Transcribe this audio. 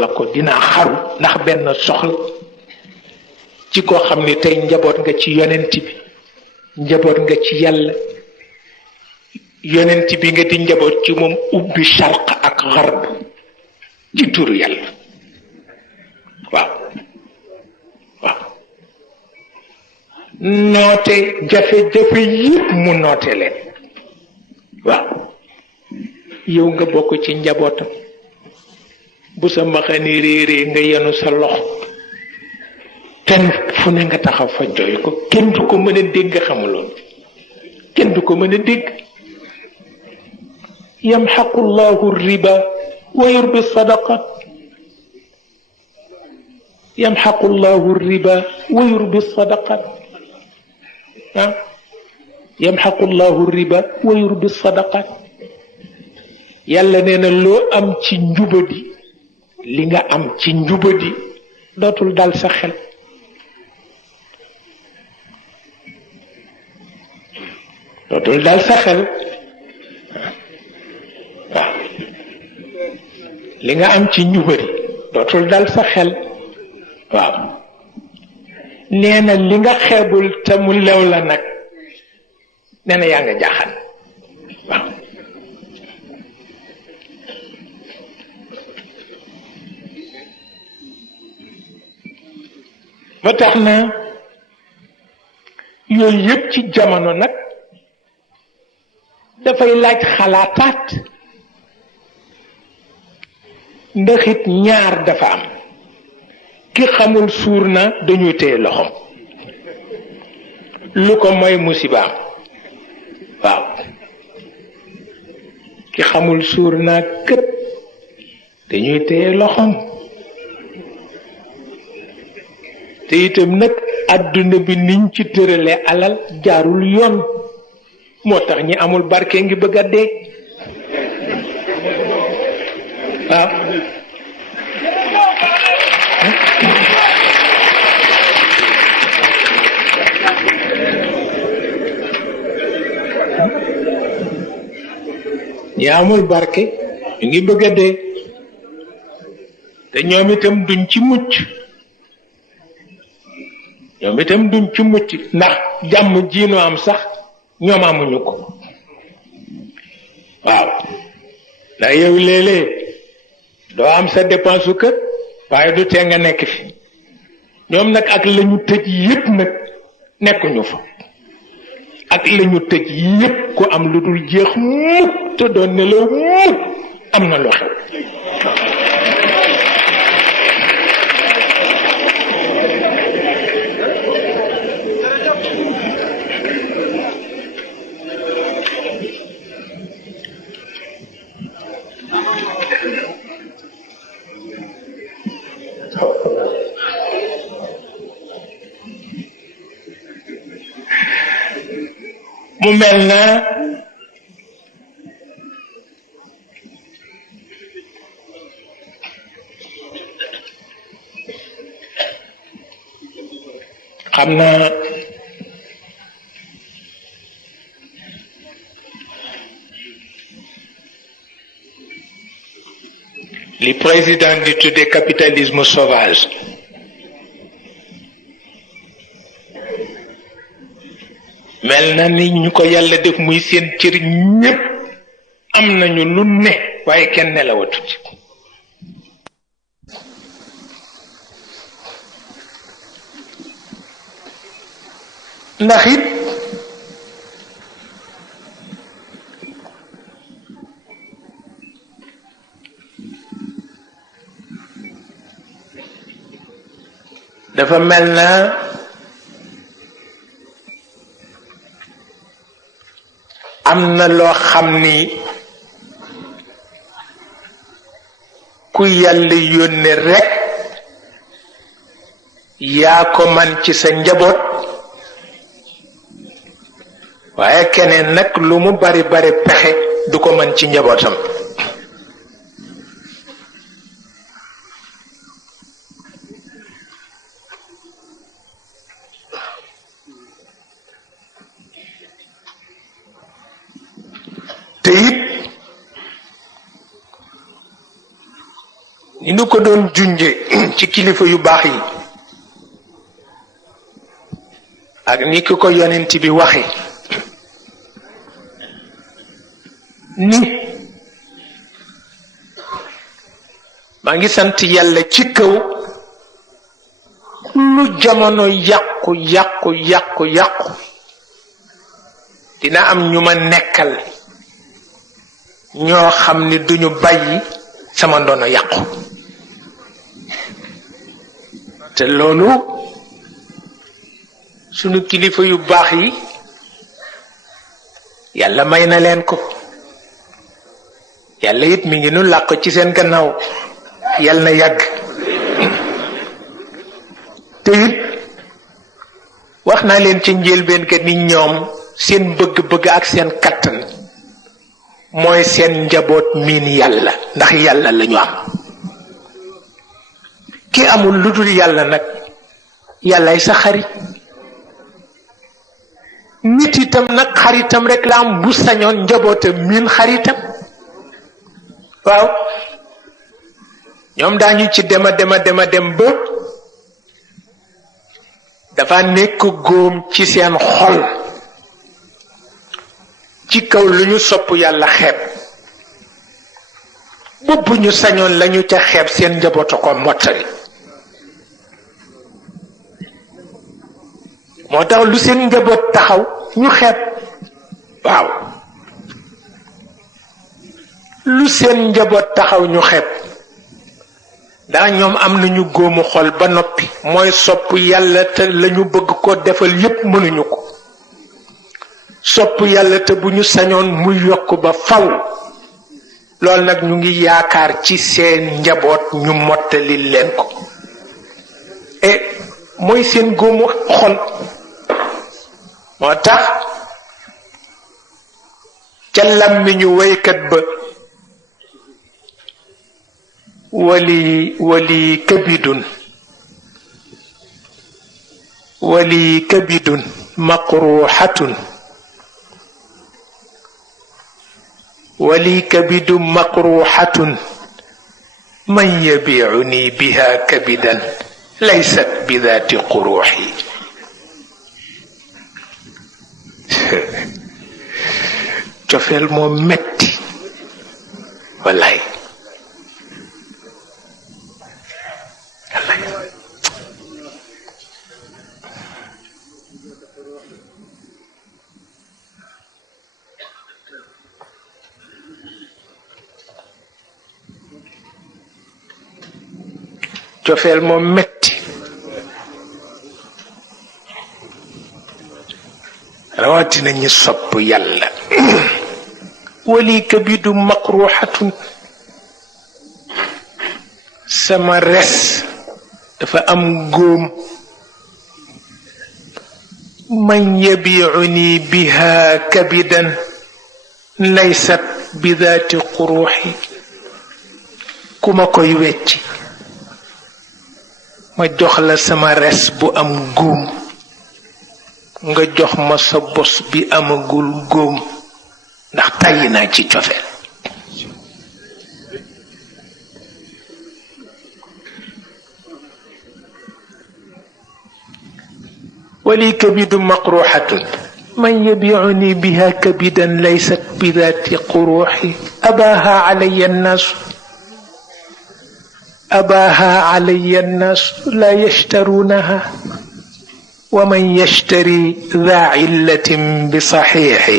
la ko dinaa xaru ndax benn soxla ci koo xam ni tey njaboot nga ci yonent bi njaboot nga ci yàlla yonent bi nga di njaboot ci moom ubbi sharq ak xarb ci turu yàlla waaw waaw noote jafe-jafe yépp mu noote leen waaw yow nga bokk ci njabootam bu sa mbaxani réeree nga yenu sa loxo ten fu ne nga taxaw fa jooy ko kenn du ko mën a dégg xamuloon kenn du ko mën a dégg yamxaqu llahu riba wa yurbi sadaqat yamxaqu llahu riba wa yurbi sadaqat ah yamxaqu llahu riba wa yurbi sadaqat yàlla nee na loo am ci njubadi li nga am ci njubadi dootul dal sa xel dootul dal sa xel waaw li nga am ci njubadi dootul dal sa xel waaw nee na li nga xeebul te mu lew la nag nee na yaa nga jaaxal waaw ba tax na yooyu yëpp ci jamono nag dafay laaj xalaataat ndax it ñaar dafa am ki xamul suur na dañuy téye loxoom lu ko mooy musibaam waaw ki xamul suur naa kët dañuy téye loxoom te itam nag àdduna bi niñ ci tërale alal jaarul yoon moo tax ñi amul barke ngi bëgg a dee waaw ñi amul barke ñu ngi bëgg a dee te ñoom itam duñ ci mucc ñoom itam duñ ci mucc ndax jàmm jiinu am sax ñoom amuñu ko waaw ndax yow léeg-léeg doo am sa dépense su kër waaye du tee nga nekk fi ñoom nag ak lañu tëj yépp nag nekkuñu fa ak lañu tëj yépp ku am lu dul jeex mukk te doon nelaw mukk am na lu xew mu mel na xam naa li président di tudde capitalisme sauvage mel na ni ñu ko yàlla def muy seen cër ñépp am nañu lu ne waaye kenn nelawatu ci ndax it dafa mel na am na loo xam ni ku yàlla yónne rekk yaa ko man ci sa njaboot waaye keneen nag lu mu bari bari pexe du ko man ci njabootam te it ni nu ko doon junje ci kilifa yu baax yi ak ni ki ko yonent bi waxe ni maa ngi sant yàlla ci kaw lu jamono yàqu yàqu yàqu yàqu dina am ñu ma nekkal ñoo xam ni duñu bàyyi sama ndono yàqu te loolu sunu kilifa yu baax yi yàlla may na leen ko yàlla it mi ngi nu làq ci seen gannaaw yàlla na yàgg te it wax naa leen ci njëlbeen ka ni ñoom seen bëgg-bëgg ak seen kattan mooy seen njaboot miin yàlla ndax yàlla lañu am ki amul lu dul yàlla nag yàllaay sa xarit nit itam nag xaritam rek la am bu sañoon njabootam miin xaritam waaw ñoom daañu ci dema dem ba dafa nekk góom ci seen xol ci kaw lu ñu sopp yàlla xeeb bu ñu sañoon lañu ca xeeb seen njaboot ko mottali moo tax lu seen njaboot taxaw ñu xeeb waaw lu seen njaboot taxaw ñu xeeb daa ñoom am nañu góomu xol ba noppi mooy sopp yàlla te lañu bëgg ko defal yépp mënuñu ko sopp yàlla te bu ñu sañoon muy yokk ba faw lool nag ñu ngi yaakaar ci seen njaboot ñu mottali leen ko mooy seen góomu xol moo tax ca làmmiñu waykat ba wali kabidun maqruhatun wali kabidun maqruhatun man yabi'uni biha kabidan laysat bidati quruhi cofeel moo metti wallaay cofeel moo metti rawatina ñi sopp yàlla wali kabidu maqruhatun sama res dafa am góom man yabi'uni biha kabidan laysat bidaati quruxi ku ma koy wecci ma jox la sama res bu am góom nga jox ma sa bos bi amagul góom ndax tàyyi naa ci cofeel wali kabidu maqruhatun man yabi'uni biha kabidan laysat bidati quruxi abaha alayya annaasu أباها علي الناس لا يشترونها ومن يشتري ذا علة بصحيح